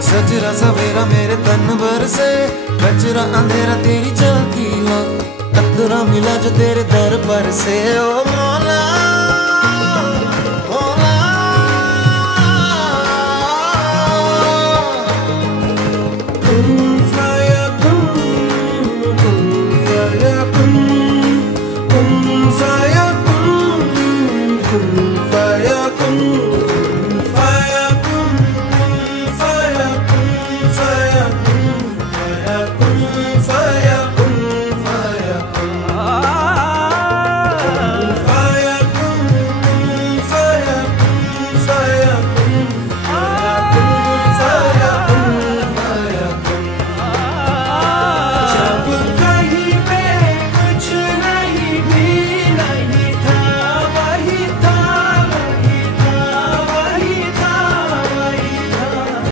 सजरा सवेरा मेरे तन भर से, कचरा अंधेरा तेरी चलती ला, कतरा मिला जो तेरे दर पर से। ओ मौला मौला, तू